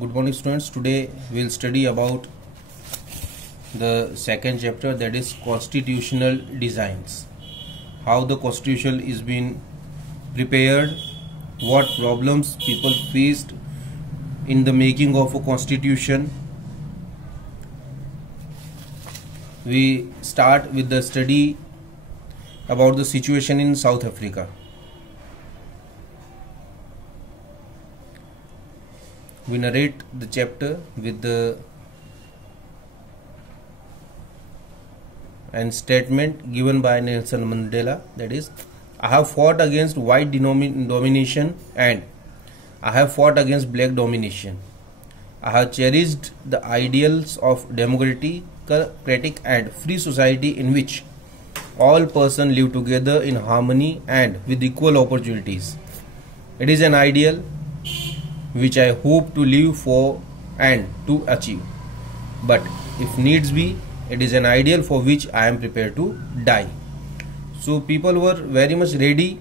Good morning students. Today we will study about the second chapter, that is constitutional designs. How the constitution is being prepared, what problems people faced in the making of a constitution. We start with the study about the situation in South Africa. We narrate the chapter with the statement given by Nelson Mandela, that is, I have fought against white domination and I have fought against black domination. I have cherished the ideals of democratic and free society in which all persons live together in harmony and with equal opportunities. It is an ideal which I hope to live for and to achieve. But if needs be, it is an ideal for which I am prepared to die. So people were very much ready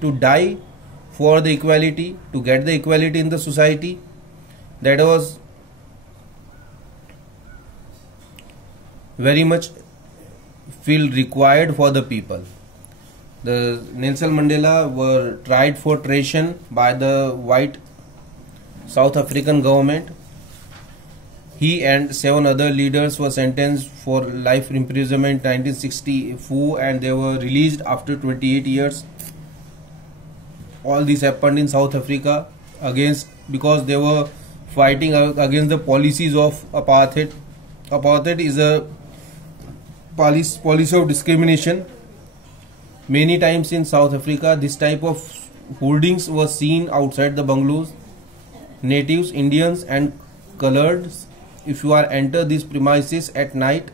to die for the equality, to get the equality in the society. That was very much feel required for the people. The Nelson Mandela were tried for treason by the white South African government. He and 7 other leaders were sentenced for life imprisonment in 1964 and they were released after 28 years. All this happened in South Africa because they were fighting against the policies of apartheid. Apartheid is a policy of discrimination. Many times in South Africa, this type of hoardings were seen outside the bungalows. Natives, Indians and coloreds, if you are enter these premises at night,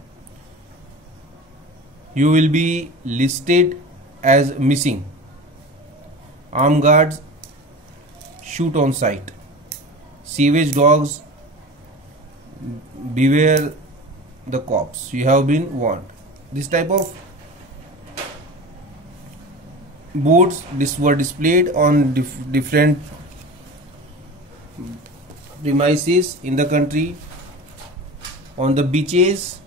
you will be listed as missing. Armed guards shoot on sight. Savage dogs, beware the cops. You have been warned. This type of boards were displayed on different premises in the country. On the beaches,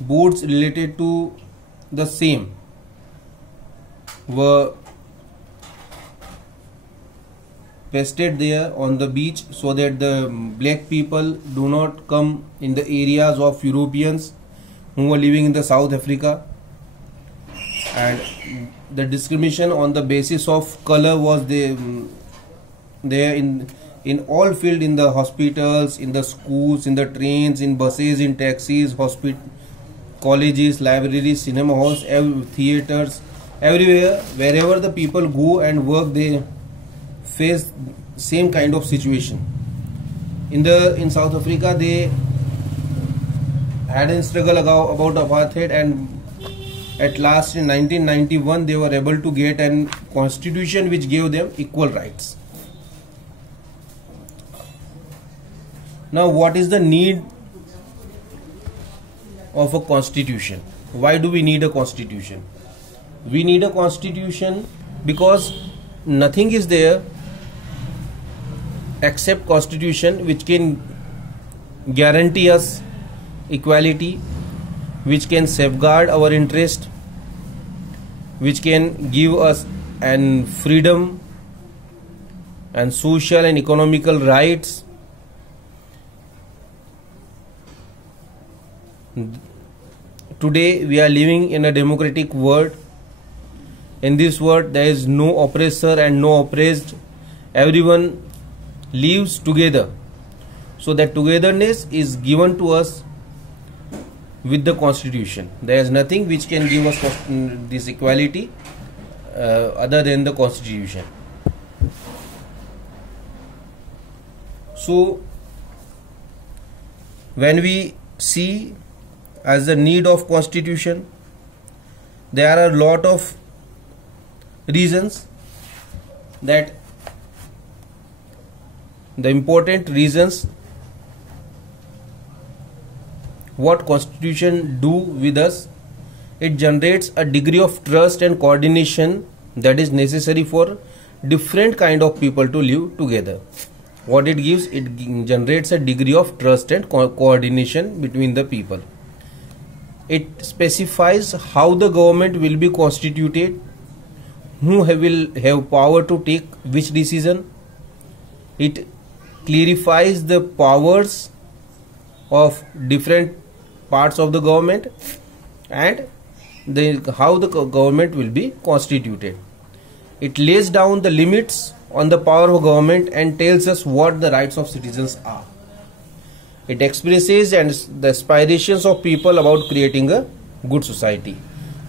boards related to the same were pasted there on the beach so that the black people do not come in the areas of Europeans who were living in the South Africa. And the discrimination on the basis of color was there in all field, in the hospitals, in the schools, in the trains, in buses, in taxis, colleges, libraries, cinema halls, theaters, everywhere, wherever the people go and work, they face same kind of situation. In South Africa, they had a struggle about apartheid, and at last in 1991 they were able to get a constitution which gave them equal rights. Now, what is the need of a constitution? Why do we need a constitution? We need a constitution because nothing is there except constitution which can guarantee us equality, which can safeguard our interest, which can give us an freedom and social and economical rights. Today we are living in a democratic world. In this world there is no oppressor and no oppressed. Everyone lives together. So that togetherness is given to us with the constitution. There is nothing which can give us this equality other than the constitution. So when we see as the need of constitution, there are a lot of reasons. That the important reasons what constitution do with us, it generates a degree of trust and coordination that is necessary for different kind of people to live together. What it gives, it generates a degree of trust and coordination between the people. It specifies how the government will be constituted, who will have power to take which decision. It clarifies the powers of different parts of the government and how the government will be constituted. It lays down the limits on the power of government and tells us what the rights of citizens are. It expresses and the aspirations of people about creating a good society.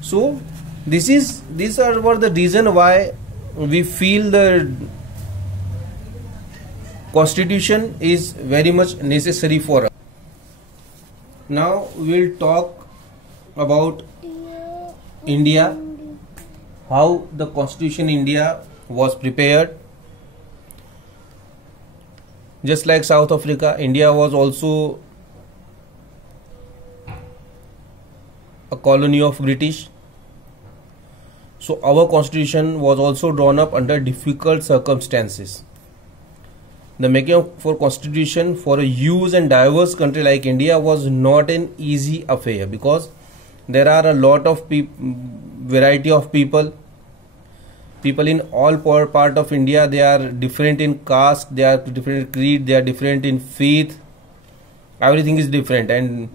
So these were the reason why we feel the constitution is very much necessary for us. Now we will talk about India, how the constitution in India was prepared. Just like South Africa, India was also a colony of British. So our constitution was also drawn up under difficult circumstances. The making for constitution for a huge and diverse country like India was not an easy affair, because there are a lot of variety of people in all part of India. They are different in caste, they are different creed, they are different in faith. Everything is different, and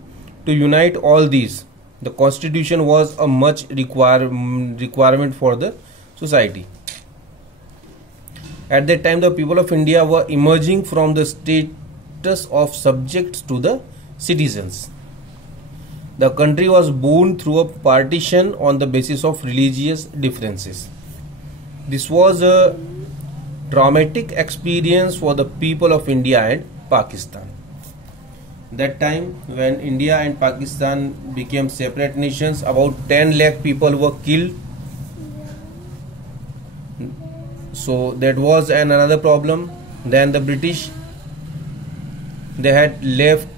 to unite all these, the constitution was a much requirement for the society. At that time, the people of India were emerging from the status of subjects to the citizens. The country was born through a partition on the basis of religious differences. This was a traumatic experience for the people of India and Pakistan. That time, when India and Pakistan became separate nations, about 10 lakh people were killed. So that was another problem. Then the British, they had left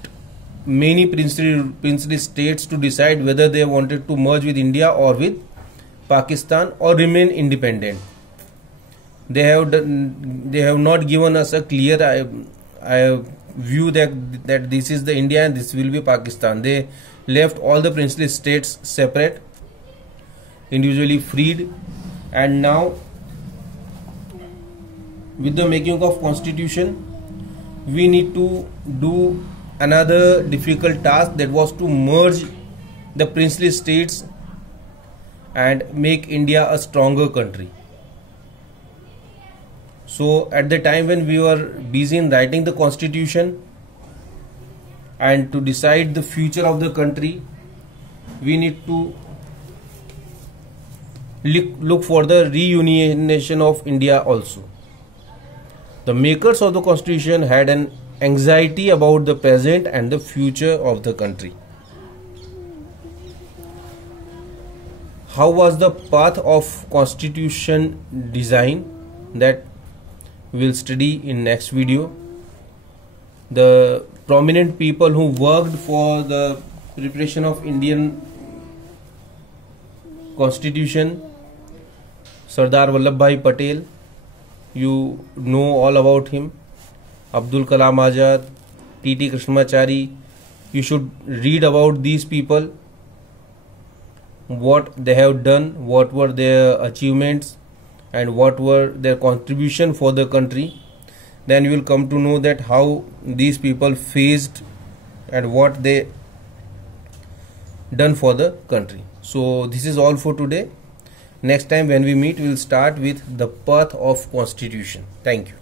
many princely states to decide whether they wanted to merge with India or with Pakistan or remain independent. They have not given us a clear view that this is the India and this will be Pakistan. They left all the princely states separate, individually freed, and now with the making of constitution, we need to do another difficult task, that was to merge the princely states and make India a stronger country. So at the time when we were busy in writing the constitution and to decide the future of the country, we need to look for the reunification of India also. The makers of the constitution had an anxiety about the present and the future of the country. How was the path of constitution design? That we'll study in next video. The prominent people who worked for the preparation of Indian constitution: Sardar Vallabhbhai Patel, you know all about him, Abdul Kalam Azad, T.T. Krishnamachari. You should read about these people, what they have done, what were their achievements, and what were their contribution for the country. Then you will come to know that how these people faced and what they done for the country. So this is all for today. Next time when we meet, we will start with the path of constitution. Thank you.